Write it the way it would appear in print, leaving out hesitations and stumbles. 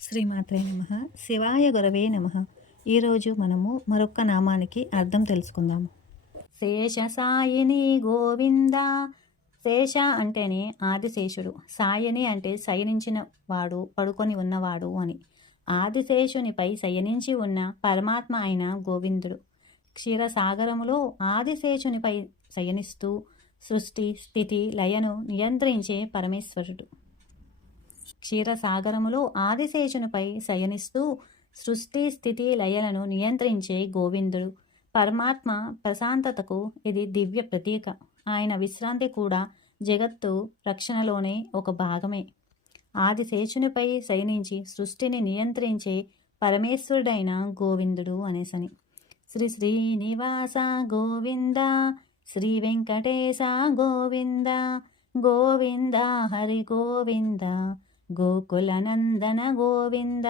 శ్రీమాత్రే నమః. శివాయ గురవే నమః. ఈరోజు మనము మరొక నామానికి అర్థం తెలుసుకుందాము. శేషసాయిని గోవింద. శేష అంటేనే ఆదిశేషుడు, సాయిని అంటే శయనించిన వాడు, పడుకొని ఉన్నవాడు అని. ఆదిశేషునిపై శయనించి ఉన్న పరమాత్మ అయిన గోవిందుడు. క్షీరసాగరములో ఆదిశేషునిపై శయనిస్తూ సృష్టి స్థితి లయను నియంత్రించే పరమేశ్వరుడు. క్షీరసాగరములో ఆదిశేషునిపై శయనిస్తూ సృష్టి స్థితి లయలను నియంత్రించే గోవిందుడు. పరమాత్మ ప్రశాంతతకు ఇది దివ్య ప్రతీక. ఆయన విశ్రాంతి కూడా జగత్తు రక్షణలోనే ఒక భాగమే. ఆదిశేషునిపై శయనించి సృష్టిని నియంత్రించే పరమేశ్వరుడైన గోవిందుడు అనేసని. శ్రీ శ్రీనివాస గోవింద, శ్రీ వెంకటేశ గోవింద, గోవింద హరి గోవింద, గోకులనందన గోవింద.